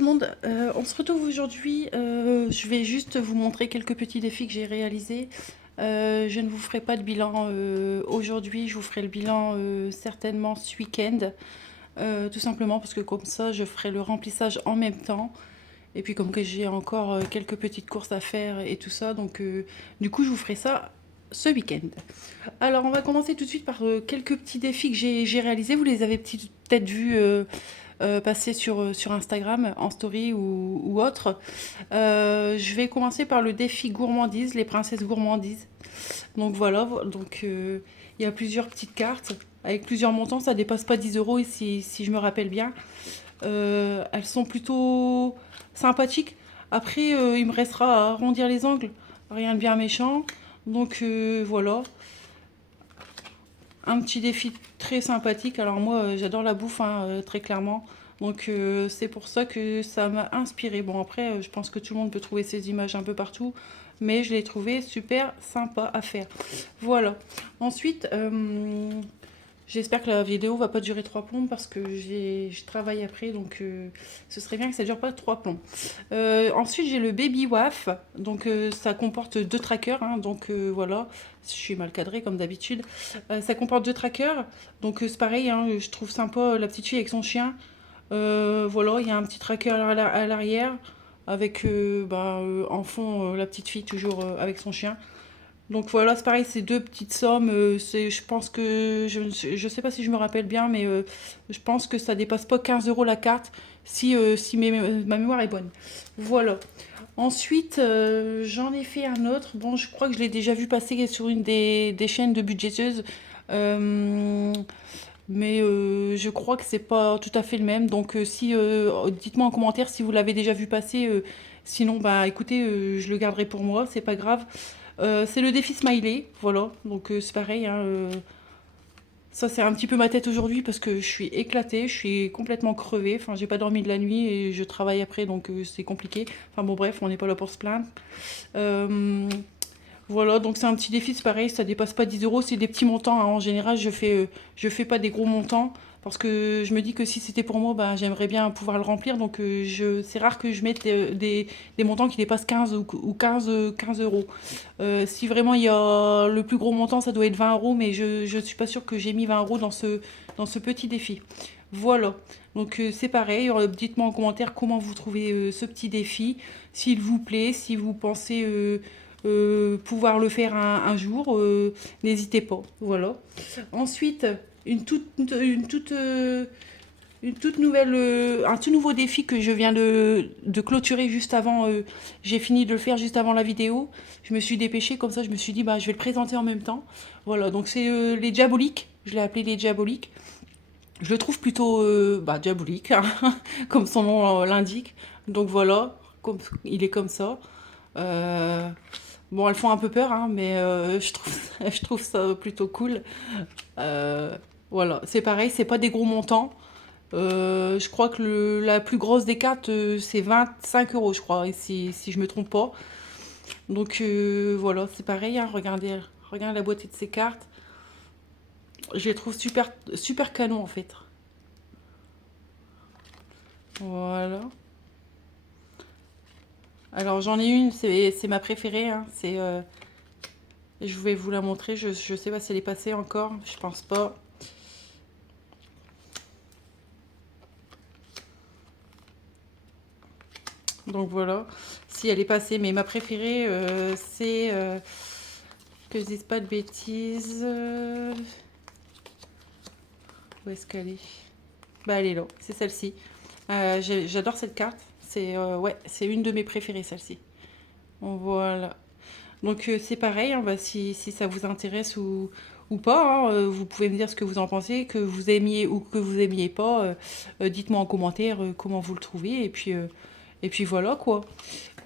tout le monde, on se retrouve aujourd'hui, je vais juste vous montrer quelques petits défis que j'ai réalisés. Je ne vous ferai pas de bilan aujourd'hui, je vous ferai le bilan certainement ce week-end, tout simplement parce que comme ça je ferai le remplissage en même temps. Et puis comme que j'ai encore quelques petites courses à faire et tout ça, donc du coup je vous ferai ça ce week-end. Alors on va commencer tout de suite par quelques petits défis que j'ai réalisés, vous les avez peut-être vus passer sur Instagram en story ou autre. Je vais commencer par le défi gourmandise, les princesses gourmandises. Donc voilà, donc il y a plusieurs petites cartes avec plusieurs montants, ça dépasse pas 10 euros si je me rappelle bien. Elles sont plutôt sympathiques. Après, il me restera à arrondir les angles, rien de bien méchant. Donc voilà, un petit défi très sympathique. Alors moi, j'adore la bouffe, hein, très clairement. Donc c'est pour ça que ça m'a inspiré. Bon après, je pense que tout le monde peut trouver ces images un peu partout, mais je l'ai trouvé super sympa à faire. Voilà. Ensuite, j'espère que la vidéo va pas durer 3 plombs parce que je travaille après, donc ce serait bien que ça dure pas 3 plombs. Ensuite, j'ai le Baby Waf, donc ça comporte 2 trackers, hein, donc voilà, je suis mal cadrée comme d'habitude. Ça comporte 2 trackers, donc c'est pareil, hein, je trouve sympa la petite fille avec son chien. Voilà, il y a un petit tracker à l'arrière, avec en fond la petite fille toujours avec son chien. Donc voilà, c'est pareil, c'est 2 petites sommes. Je pense que, je sais pas si je me rappelle bien, mais je pense que ça dépasse pas 15 euros la carte, si ma mémoire est bonne. Voilà. Ensuite, j'en ai fait un autre. Bon, je crois que je l'ai déjà vu passer sur une des chaînes de budgéteuses. Euh, mais je crois que c'est pas tout à fait le même. Donc dites-moi en commentaire si vous l'avez déjà vu passer. Sinon, bah écoutez, je le garderai pour moi, c'est pas grave. C'est le défi Smiley, voilà. Donc c'est pareil, hein, ça c'est un petit peu ma tête aujourd'hui parce que je suis éclatée, je suis complètement crevée. Enfin, j'ai pas dormi de la nuit et je travaille après, donc c'est compliqué. Enfin bon, bref, on n'est pas là pour se plaindre. Euh, voilà, donc c'est un petit défi, c'est pareil, ça dépasse pas 10 euros, c'est des petits montants, hein. En général, je fais pas des gros montants parce que je me dis que si c'était pour moi, ben, j'aimerais bien pouvoir le remplir. Donc c'est rare que je mette des montants qui dépassent 15 ou 15 euros. Si vraiment il y a le plus gros montant, ça doit être 20 euros, mais je ne suis pas sûre que j'ai mis 20 euros dans ce petit défi. Voilà, donc c'est pareil, dites-moi en commentaire comment vous trouvez ce petit défi, s'il vous plaît, si vous pensez pouvoir le faire un jour, n'hésitez pas. Voilà. Ensuite, une toute nouvelle, un tout nouveau défi que je viens de clôturer juste avant. J'ai fini de le faire juste avant la vidéo. Je me suis dépêchée, comme ça je me suis dit, bah, je vais le présenter en même temps. Voilà, donc c'est les diaboliques. Je l'ai appelé les diaboliques. Je le trouve plutôt diabolique, hein, comme son nom l'indique. Donc voilà, il est comme ça. Euh, bon, elles font un peu peur, hein, mais je trouve ça plutôt cool. Euh, voilà, c'est pareil, c'est pas des gros montants. Je crois que la plus grosse des cartes, c'est 25 euros, je crois, si je me trompe pas. Donc voilà, c'est pareil, hein, regardez la boîte de ces cartes. Je les trouve super canon en fait. Voilà. Alors j'en ai une, c'est ma préférée, hein, je vais vous la montrer, je sais pas si elle est passée encore, je pense pas. Donc voilà, si elle est passée, mais ma préférée, c'est que je dise pas de bêtises. Où est-ce qu'elle est? Bah elle est là, c'est celle-ci. J'adore cette carte. C'est ouais, c'est une de mes préférées, celle-ci. Voilà. Donc c'est pareil, hein, bah, si ça vous intéresse ou pas, hein, vous pouvez me dire ce que vous en pensez, que vous aimiez ou que vous aimiez pas. Dites-moi en commentaire comment vous le trouvez. Et puis voilà quoi.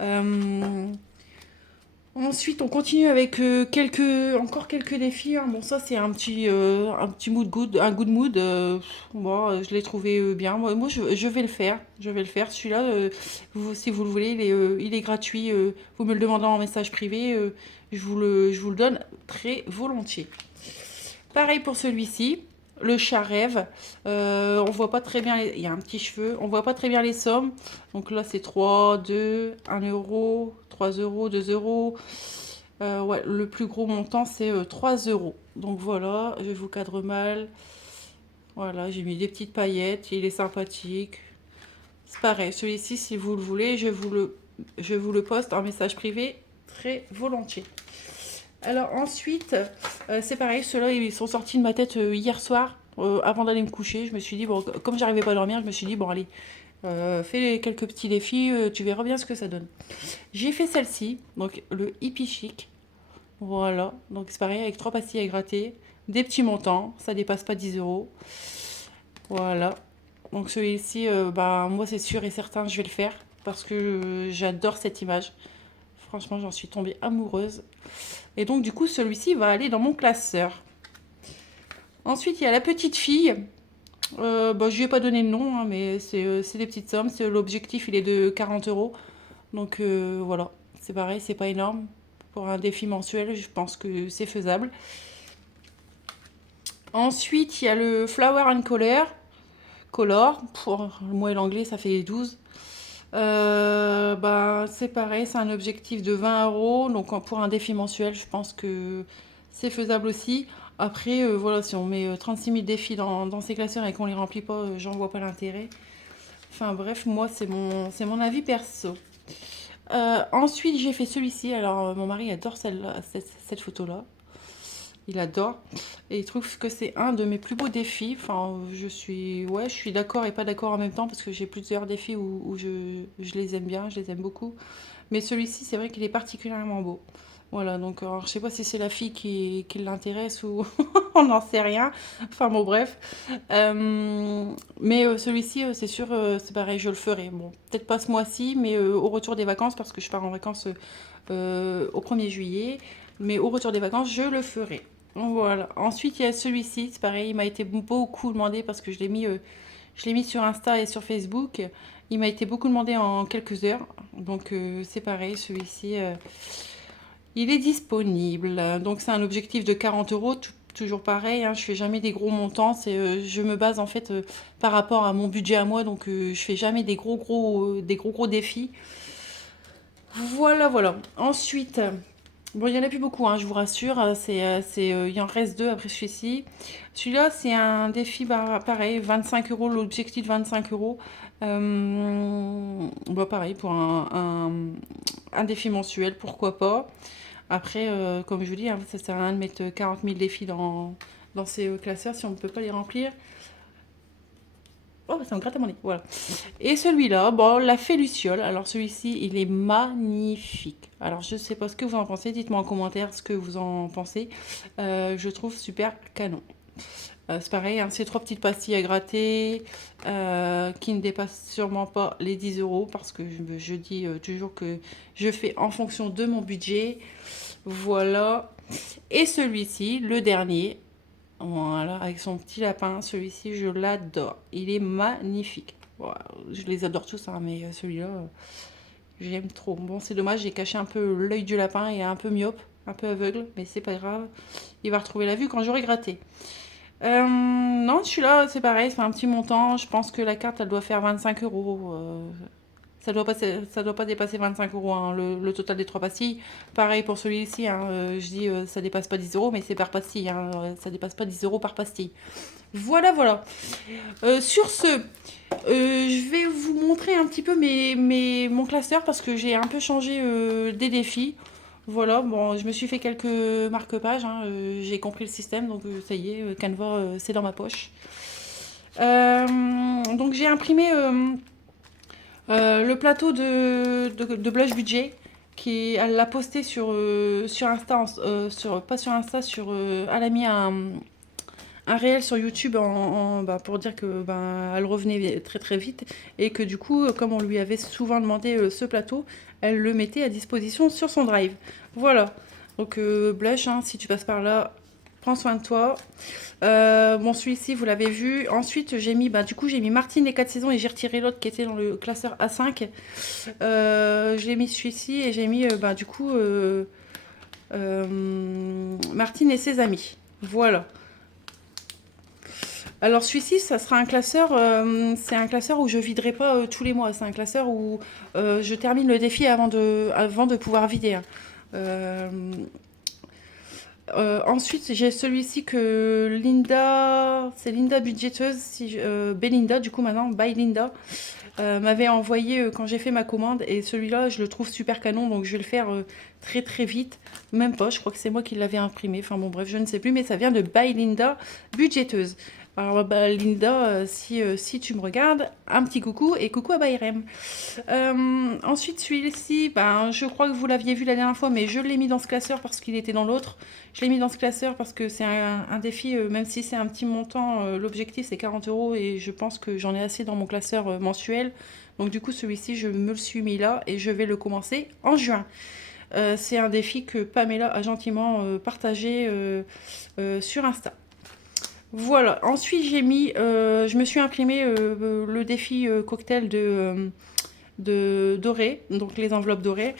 Euh, Ensuite, on continue avec encore quelques défis, hein. Bon, ça, c'est un petit mood good, un good mood. Bon, je l'ai trouvé bien. Moi je vais le faire. Je vais le faire. Celui-là, si vous le voulez, il est gratuit. Vous me le demandez en message privé. Je vous le donne très volontiers. Pareil pour celui-ci. le Charève. On voit pas très bien, il y a un petit cheveu, on voit pas très bien les sommes. Donc là, c'est 3, 2, 1 euro, 3 euros, 2 euros. Ouais, le plus gros montant, c'est 3 euros. Donc voilà, je vous cadre mal. Voilà, j'ai mis des petites paillettes, il est sympathique. C'est pareil, celui-ci, si vous le voulez, je vous le poste en message privé très volontiers. Alors ensuite, c'est pareil, ceux-là, ils sont sortis de ma tête hier soir, avant d'aller me coucher. Je me suis dit, bon, comme j'arrivais pas à dormir, je me suis dit, bon, allez, fais quelques petits défis, tu verras bien ce que ça donne. J'ai fait celle-ci, donc le hippie chic. Voilà, donc c'est pareil, avec 3 pastilles à gratter, des petits montants, ça dépasse pas 10 euros. Voilà, donc celui-ci, bah, moi c'est sûr et certain, je vais le faire, parce que j'adore cette image. Franchement, j'en suis tombée amoureuse. Et donc, du coup, celui-ci va aller dans mon classeur. Ensuite, il y a la petite fille. Bah, je lui ai pas donné de nom, hein, mais c'est des petites sommes. L'objectif, il est de 40 euros. Donc, voilà. C'est pareil, c'est pas énorme. Pour un défi mensuel, je pense que c'est faisable. Ensuite, il y a le Flower and Color. Color, pour le mot et l'anglais, ça fait 12. Bah, c'est pareil, c'est un objectif de 20 euros. Donc pour un défi mensuel, je pense que c'est faisable aussi. Après, voilà, si on met 36 000 défis dans ces classeurs et qu'on les remplit pas, j'en vois pas l'intérêt. Enfin bref, moi, c'est mon avis perso. Ensuite, j'ai fait celui-ci. Alors, mon mari adore cette photo-là. Il adore. Et il trouve que c'est un de mes plus beaux défis. Enfin, ouais, je suis d'accord et pas d'accord en même temps parce que j'ai plusieurs défis où je les aime bien, je les aime beaucoup. Mais celui-ci, c'est vrai qu'il est particulièrement beau. Voilà, donc alors, je sais pas si c'est la fille qui l'intéresse ou on n'en sait rien. Enfin bon, bref. Mais celui-ci, c'est sûr, c'est pareil, je le ferai. Bon, peut-être pas ce mois-ci, mais au retour des vacances, parce que je pars en vacances au 1er juillet. Mais au retour des vacances, je le ferai. Voilà. Ensuite, il y a celui-ci. C'est pareil, il m'a été beaucoup demandé parce que je l'ai mis sur Insta et sur Facebook. Il m'a été beaucoup demandé en quelques heures. Donc, c'est pareil, celui-ci, il est disponible. Donc, c'est un objectif de 40 euros. Toujours pareil, hein, je fais jamais des gros montants. Je me base en fait par rapport à mon budget à moi. Donc, je fais jamais des gros défis. Voilà, voilà. Ensuite, bon, il n'y en a plus beaucoup, hein, je vous rassure. Il en reste deux après celui-ci. Celui-là, c'est un défi, bah, pareil, 25 euros, l'objectif 25 euros. Bah, pareil, pour un défi mensuel, pourquoi pas. Après, comme je vous dis, hein, ça sert à rien de mettre 40 000 défis dans ces classeurs si on ne peut pas les remplir. Oh, ça me gratte à mon nez, voilà. Et celui-là, bon, la fée Luciole. Alors celui-ci, il est magnifique. Alors je sais pas ce que vous en pensez. Dites-moi en commentaire ce que vous en pensez. Je trouve super canon. C'est pareil, hein, c'est 3 petites pastilles à gratter qui ne dépassent sûrement pas les 10 euros parce que je dis toujours que je fais en fonction de mon budget. Voilà. Et celui-ci, le dernier, voilà, avec son petit lapin, celui-ci, je l'adore. Il est magnifique. Voilà, je les adore tous, hein, mais celui-là, j'aime trop. Bon, c'est dommage, j'ai caché un peu l'œil du lapin et un peu myope, un peu aveugle, mais c'est pas grave. Il va retrouver la vue quand j'aurai gratté. Non, celui-là, c'est pareil, c'est un petit montant. Je pense que la carte, elle doit faire 25 euros. Ça doit pas dépasser 25 euros, hein, le total des 3 pastilles. Pareil pour celui-ci, hein, je dis ça dépasse pas 10 euros, mais c'est par pastille. Hein, ça dépasse pas 10 euros par pastille. Voilà, voilà. Sur ce, je vais vous montrer un petit peu mon classeur parce que j'ai un peu changé des défis. Voilà, bon, je me suis fait quelques marque-pages, hein, j'ai compris le système, donc ça y est, Canva, c'est dans ma poche. Donc j'ai imprimé le plateau de Blush Budget, elle l'a posté sur Insta, pas sur Insta, elle a mis un réel sur YouTube bah, pour dire que bah, elle revenait très très vite et que du coup, comme on lui avait souvent demandé ce plateau, elle le mettait à disposition sur son drive. Voilà. Donc Blush, hein, si tu passes par là, prends soin de toi. Bon, celui-ci, vous l'avez vu. Ensuite, j'ai mis, bah, du coup, j'ai mis Martine des 4 saisons et j'ai retiré l'autre qui était dans le classeur A5. J'ai mis celui-ci et j'ai mis, bah, du coup, Martine et ses amis. Voilà. Alors celui-ci, ça sera un classeur, c'est un classeur où je viderai pas tous les mois. C'est un classeur où je termine le défi avant de pouvoir vider, hein. Euh, Ensuite, j'ai celui-ci que Linda, c'est Linda Budgeteuse, Belinda, du coup maintenant, by Linda, m'avait envoyé quand j'ai fait ma commande. Et celui-là, je le trouve super canon, donc je vais le faire très très vite. Même pas, je crois que c'est moi qui l'avais imprimé. Enfin bon, bref, je ne sais plus, mais ça vient de by Linda Budgeteuse. Alors, bah, Linda, si tu me regardes, un petit coucou et coucou à Bayrem. Ensuite, celui-ci, ben, je crois que vous l'aviez vu la dernière fois, mais je l'ai mis dans ce classeur parce qu'il était dans l'autre. Je l'ai mis dans ce classeur parce que c'est un défi, même si c'est un petit montant, l'objectif c'est 40 euros et je pense que j'en ai assez dans mon classeur mensuel. Donc du coup, celui-ci, je me le suis mis là et je vais le commencer en juin. C'est un défi que Pamela a gentiment partagé sur Insta. Voilà, ensuite je me suis imprimé le défi cocktail de doré, donc les enveloppes dorées.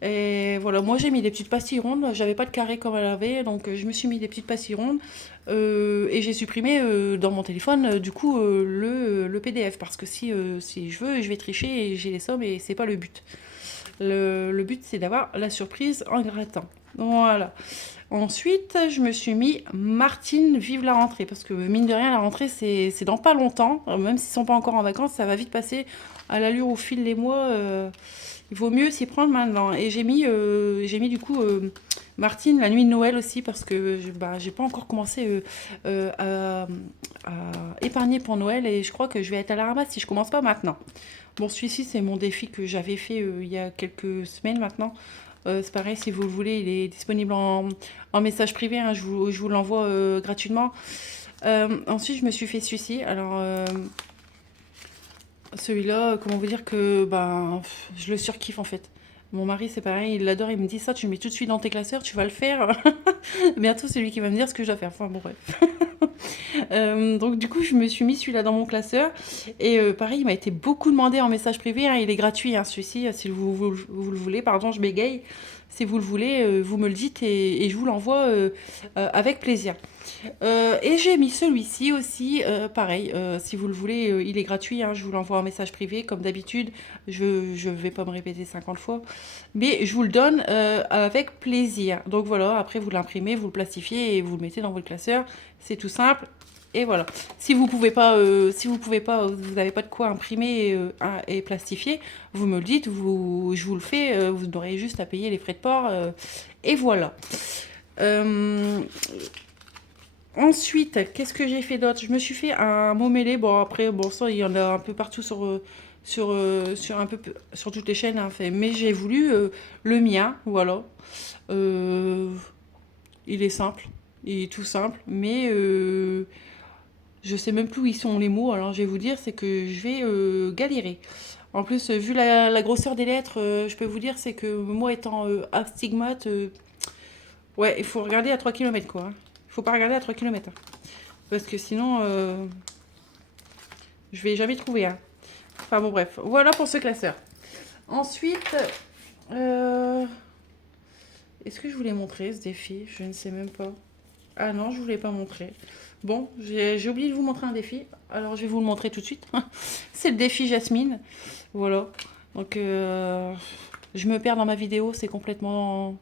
Et voilà, moi j'ai mis des petites pastilles rondes, j'avais pas de carré comme elle avait, donc je me suis mis des petites pastilles rondes et j'ai supprimé dans mon téléphone du coup le PDF parce que si je veux, je vais tricher et j'ai les sommes et c'est pas le but. Le but c'est d'avoir la surprise en grattant. Voilà. Ensuite, je me suis mis Martine, vive la rentrée. Parce que mine de rien, la rentrée, c'est dans pas longtemps. Même s'ils sont pas encore en vacances, ça va vite passer. À l'allure où filent les mois, il vaut mieux s'y prendre maintenant. Et j'ai mis du coup Martine, la nuit de Noël aussi. Parce que j'ai pas encore commencé à épargner pour Noël. Et je crois que je vais être à la ramasse si je commence pas maintenant. Bon, celui-ci, c'est mon défi que j'avais fait il y a quelques semaines maintenant. C'est pareil, si vous le voulez, il est disponible en message privé, hein, je vous l'envoie gratuitement. Ensuite, je me suis fait celui-ci. Alors, celui-là, comment vous dire que je le surkiffe en fait. Mon mari, c'est pareil, il l'adore, il me dit ça, tu le mets tout de suite dans tes classeurs, tu vas le faire. Bientôt, c'est lui qui va me dire ce que je dois faire. Enfin, bon, bref. Donc du coup, je me suis mis celui-là dans mon classeur. Et pareil, il m'a été beaucoup demandé en message privé, hein, il est gratuit, hein, celui-ci, si vous le voulez. Pardon, je bégaye. Si vous le voulez, vous me le dites et je vous l'envoie avec plaisir. Et j'ai mis celui-ci aussi, pareil, si vous le voulez, il est gratuit, hein, je vous l'envoie en message privé, comme d'habitude. Je ne vais pas me répéter 50 fois, mais je vous le donne avec plaisir. Donc voilà, après vous l'imprimez, vous le plastifiez et vous le mettez dans votre classeur. C'est tout simple. Et voilà. Si vous pouvez pas, vous n'avez pas de quoi imprimer et plastifier, vous me le dites, je vous le fais. Vous aurez juste à payer les frais de port. Et voilà. Euh, Ensuite, qu'est-ce que j'ai fait d'autre? Je me suis fait un mot mêlé. Bon, après, bon, ça, il y en a un peu partout sur toutes les chaînes, hein, mais j'ai voulu le mien, voilà. Euh, il est simple, il est tout simple, mais je sais même plus où ils sont les mots. Alors, je vais vous dire, c'est que je vais galérer. En plus, vu la grosseur des lettres, je peux vous dire, c'est que moi étant astigmate, ouais, il faut regarder à 3 kilomètres quoi, hein. Il faut pas regarder à 3 kilomètres, hein. Parce que sinon, je vais jamais trouver, hein. Enfin bon, bref. Voilà pour ce classeur. Ensuite, euh, est-ce que je voulais montrer ce défi? Je ne sais même pas. Ah non, je voulais pas montrer. Bon, j'ai oublié de vous montrer un défi. Alors, je vais vous le montrer tout de suite. C'est le défi Jasmine. Voilà. Donc, je me perds dans ma vidéo. C'est complètement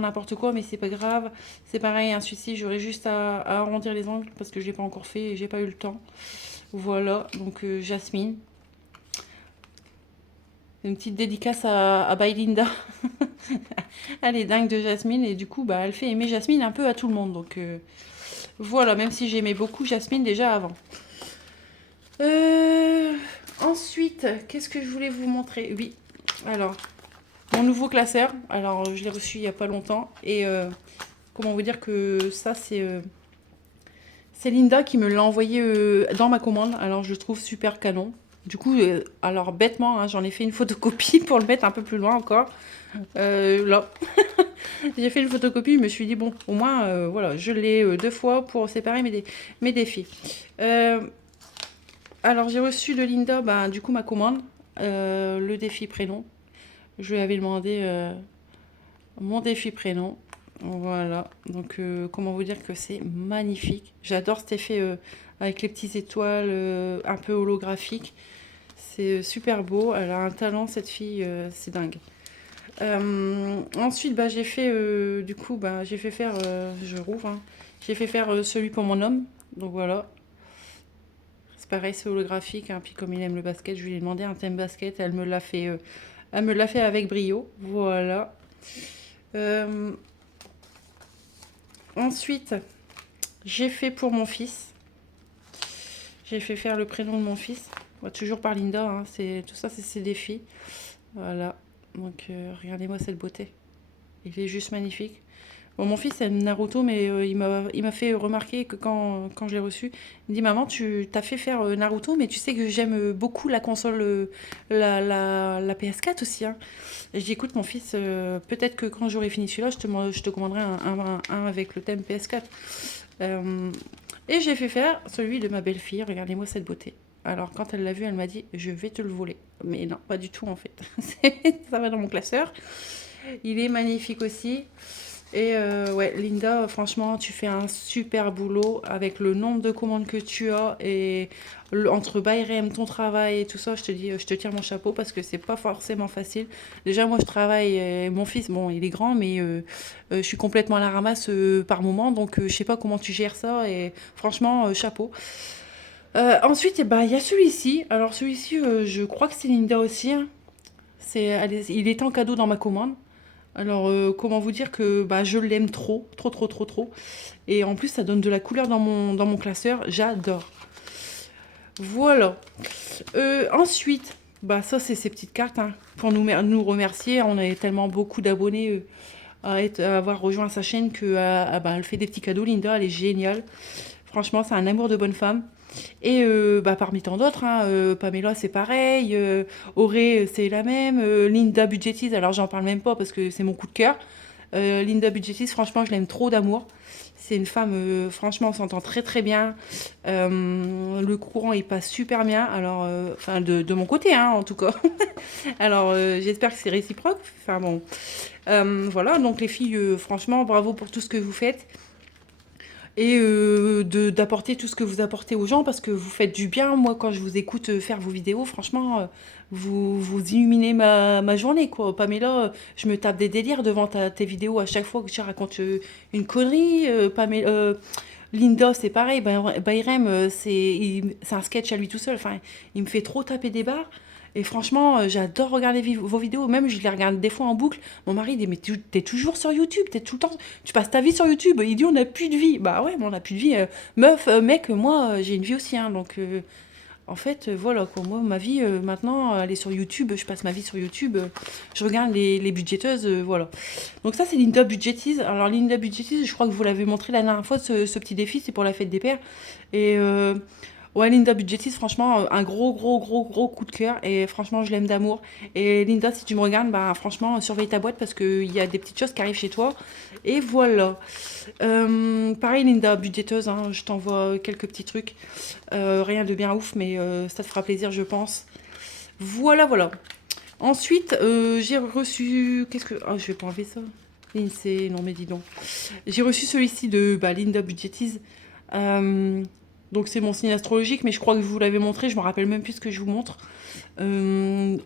n'importe quoi, mais c'est pas grave. C'est pareil, un celui-ci, j'aurais juste à arrondir les angles parce que je l'ai pas encore fait et j'ai pas eu le temps. Voilà, donc Jasmine. Une petite dédicace à Bailinda. Elle est dingue de Jasmine et du coup, bah, elle fait aimer Jasmine un peu à tout le monde. Donc voilà, même si j'aimais beaucoup Jasmine déjà avant. Euh, Ensuite, qu'est-ce que je voulais vous montrer? Oui, alors, mon nouveau classeur. Alors, je l'ai reçu il n'y a pas longtemps. Et comment vous dire que ça, c'est Linda qui me l'a envoyé dans ma commande. Alors, je le trouve super canon. Du coup, alors bêtement, hein, j'en ai fait une photocopie pour le mettre un peu plus loin encore. Là, j'ai fait une photocopie. Je me suis dit, bon, au moins, voilà, je l'ai deux fois pour séparer mes défis. Alors, j'ai reçu de Linda, bah, du coup, ma commande, le défi prénom. Je lui avais demandé mon défi prénom. Voilà, donc comment vous dire que c'est magnifique. J'adore cet effet avec les petites étoiles un peu holographiques. C'est super beau. Elle a un talent, cette fille, c'est dingue. Ensuite, bah, j'ai fait, du coup, bah, j'ai fait faire, je rouvre, hein. J'ai fait faire celui pour mon homme. Donc voilà, c'est pareil, c'est holographique, hein. Puis comme il aime le basket, je lui ai demandé un thème basket. Elle me l'a fait avec brio. Voilà. Euh, Ensuite, j'ai fait pour mon fils. J'ai fait faire le prénom de mon fils. Bon, toujours par Linda, hein. Tout ça, c'est ses défis. Voilà. Donc, regardez-moi cette beauté. Il est juste magnifique. Bon, mon fils aime Naruto, mais il m'a fait remarquer que quand je l'ai reçu, il me dit: Maman, tu t'as fait faire Naruto, mais tu sais que j'aime beaucoup la console, la PS4 aussi, hein. Et je dis: Écoute, mon fils, peut-être que quand j'aurai fini celui-là, je te commanderai un avec le thème PS4. Euh, et j'ai fait faire celui de ma belle-fille. Regardez-moi cette beauté. Alors, quand elle l'a vu, elle m'a dit: Je vais te le voler. Mais non, pas du tout en fait. Ça va dans mon classeur. Il est magnifique aussi. Et ouais, Linda, franchement, tu fais un super boulot avec le nombre de commandes que tu as et entre Bayrem, ton travail et tout ça, je te dis, je te tire mon chapeau parce que c'est pas forcément facile. Déjà, moi, je travaille, mon fils, bon, il est grand, mais je suis complètement à la ramasse par moment, donc je sais pas comment tu gères ça et franchement, chapeau. Ensuite, eh ben, il y a celui-ci. Alors, celui-ci, je crois que c'est Linda aussi, hein. Il est en cadeau dans ma commande. Alors, comment vous dire que bah, je l'aime trop, trop, trop, trop, trop. Et en plus, ça donne de la couleur dans mon classeur. J'adore. Voilà. Ensuite, bah, ça, c'est ces petites cartes, hein, pour nous remercier. On avait tellement beaucoup d'abonnés à avoir rejoint sa chaîne que bah, elle fait des petits cadeaux. Linda, elle est géniale. Franchement, c'est un amour de bonne femme. Et bah, parmi tant d'autres, hein, Pamela c'est pareil, Auré c'est la même, Linda Budgetise, alors j'en parle même pas parce que c'est mon coup de cœur. Linda Budgetise, franchement je l'aime trop d'amour. C'est une femme, franchement on s'entend très très bien. Le courant il passe super bien, alors, enfin de mon côté hein, en tout cas. Alors j'espère que c'est réciproque. Enfin bon, voilà, donc les filles, franchement bravo pour tout ce que vous faites et d'apporter tout ce que vous apportez aux gens parce que vous faites du bien. Moi, quand je vous écoute faire vos vidéos, franchement, vous illuminez ma journée, quoi. Pamela, je me tape des délires devant tes vidéos à chaque fois que tu racontes une connerie. Pamela, Linda, c'est pareil. Bayrem, c'est un sketch à lui tout seul. Enfin, il me fait trop taper des barres. Et franchement, j'adore regarder vos vidéos. Même, je les regarde des fois en boucle. Mon mari dit: Mais t'es toujours sur YouTube, t'es tout le temps. Tu passes ta vie sur YouTube. Il dit: On n'a plus de vie. Bah ouais, mais on n'a plus de vie. Meuf, mec, moi, j'ai une vie aussi, hein. Donc, en fait, voilà, quoi. Moi, ma vie, maintenant, elle est sur YouTube. Je passe ma vie sur YouTube. Je regarde les budgéteuses, voilà. Donc, ça, c'est Linda Budgetise. Alors, Linda Budgetise, je crois que vous l'avez montré la dernière fois, ce petit défi. C'est pour la fête des pères. Et. Ouais, Linda Budgetis, franchement, un gros, gros, gros, gros coup de cœur. Et franchement, je l'aime d'amour. Et Linda, si tu me regardes, bah, franchement, surveille ta boîte parce qu'il y a des petites choses qui arrivent chez toi. Et voilà. Pareil, Linda, budgéteuse, hein, je t'envoie quelques petits trucs. Rien de bien ouf, mais ça te fera plaisir, je pense. Voilà, voilà. Ensuite, j'ai reçu. Qu'est-ce que. Ah, je vais pas enlever ça. L'INSEE, non, mais dis donc. J'ai reçu celui-ci de bah, Linda Budgetis. Euh, donc c'est mon signe astrologique, mais je crois que je vous l'avez montré, je me rappelle même plus ce que je vous montre. Euh,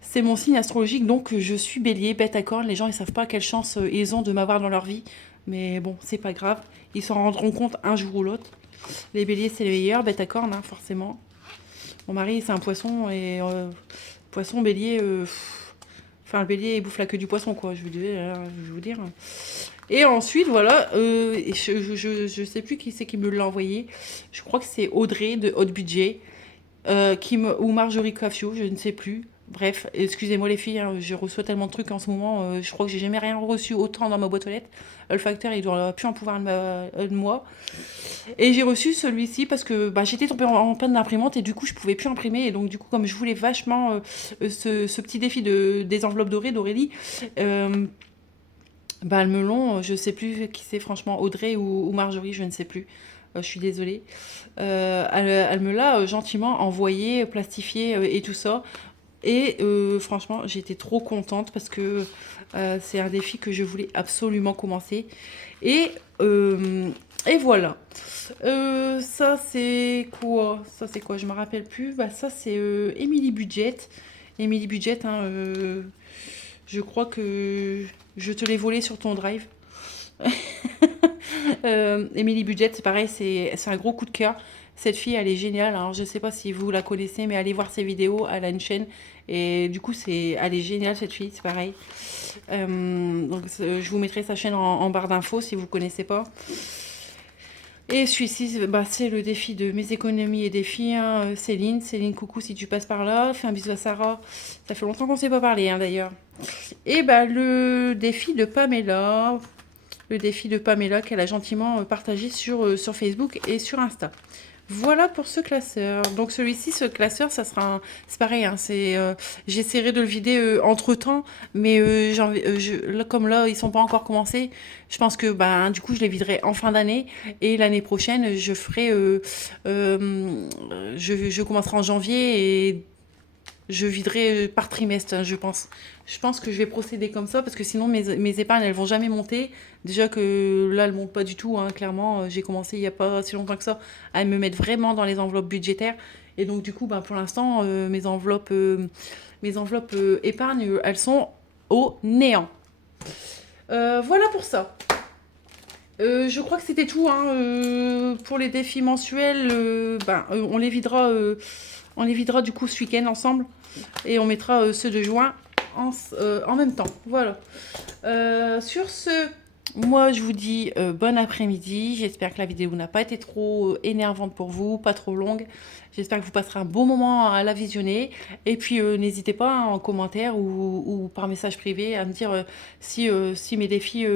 c'est mon signe astrologique, donc je suis bélier, bête à cornes. Les gens ils savent pas quelle chance ils ont de m'avoir dans leur vie, mais bon, c'est pas grave. Ils s'en rendront compte un jour ou l'autre. Les béliers c'est les meilleurs, bête à cornes, hein, forcément. Mon mari c'est un poisson et poisson bélier. Enfin, le bélier il bouffe la queue du poisson, quoi. Je veux vous dire. Et ensuite, voilà, je sais plus qui c'est qui me l'a envoyé. Je crois que c'est Audrey de Haute Budget, ou Marjorie Caffio, je ne sais plus. Bref, excusez-moi les filles, hein, je reçois tellement de trucs en ce moment. Je crois que j'ai jamais rien reçu autant dans ma boîte aux lettres. Le facteur, il doit plus en pouvoir de moi. Et j'ai reçu celui-ci parce que bah, j'étais tombée en panne d'imprimante et du coup, je pouvais plus imprimer. Et donc, du coup, comme je voulais vachement ce petit défi des enveloppes dorées d'Aurélie, bah, le melon, je sais plus qui c'est franchement, Audrey ou Marjorie, je ne sais plus. Je suis désolée. Elle me l'a gentiment envoyé, plastifié et tout ça. Et franchement, j'étais trop contente parce que C'est un défi que je voulais absolument commencer. Et, euh, et voilà. Ça, c'est quoi? Ça, c'est quoi? Je me rappelle plus. Bah, ça, c'est Emily Budget. Emily Budget, hein, je crois que je te l'ai volé sur ton drive. Emily Budget, c'est pareil, c'est un gros coup de cœur. Cette fille, elle est géniale. Alors, je sais pas si vous la connaissez, mais allez voir ses vidéos. Elle a une chaîne. Et du coup, elle est géniale, cette fille. C'est pareil. Donc, je vous mettrai sa chaîne en barre d'infos si vous ne connaissez pas. Et celui-ci, bah, c'est le défi de mes économies et défis. Hein. Céline, coucou si tu passes par là. Fais un bisou à Sarah. Ça fait longtemps qu'on ne s'est pas parlé, hein, d'ailleurs. Et bah, le défi de Pamela. Le défi de Pamela qu'elle a gentiment partagé sur Facebook et sur Insta. Voilà pour ce classeur. Donc celui-ci, ce classeur, ça sera c'est pareil, hein, j'essaierai de le vider entre-temps, mais là, comme là, ils sont pas encore commencés, je pense que du coup, je les viderai en fin d'année et l'année prochaine, je ferai, je commencerai en janvier et je viderai par trimestre, hein, je pense. Je pense que je vais procéder comme ça parce que sinon mes épargnes, elles vont jamais monter. Déjà que là, elles montent pas du tout, hein, clairement. J'ai commencé il y a pas si longtemps que ça à me mettre vraiment dans les enveloppes budgétaires. Et donc, du coup, pour l'instant, mes enveloppes épargne, elles sont au néant. Voilà pour ça. Je crois que c'était tout, hein, pour les défis mensuels. On les videra du coup ce week-end ensemble et on mettra ceux de juin en même temps. Voilà. Sur ce, moi je vous dis bon après-midi. J'espère que la vidéo n'a pas été trop énervante pour vous, pas trop longue. J'espère que vous passerez un bon moment à la visionner. Et puis n'hésitez pas, hein, en commentaire ou par message privé à me dire si mes défis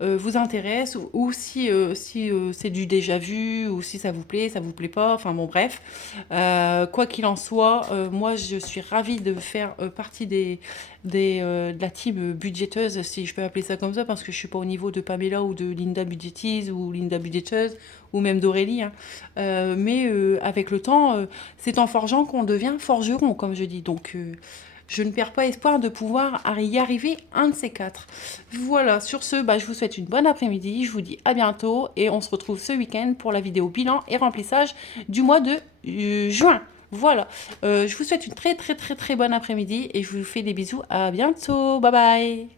vous intéressent ou si c'est du déjà vu ou si ça vous plaît pas. Enfin bon, bref. Quoi qu'il en soit, moi je suis ravie de faire partie de la team budgéteuse, si je peux appeler ça comme ça, parce que je suis pas au niveau de Pamela ou de Linda Budgetise ou Linda Budgeteuse ou même d'Aurélie. Hein. Mais avec le temps, c'est en forgeant qu'on devient forgeron, comme je dis. Donc, je ne perds pas espoir de pouvoir y arriver un de ces quatre. Voilà, sur ce, je vous souhaite une bonne après-midi. Je vous dis à bientôt et on se retrouve ce week-end pour la vidéo bilan et remplissage du mois de juin. Voilà, je vous souhaite une très très très très bonne après-midi et je vous fais des bisous. À bientôt, bye bye.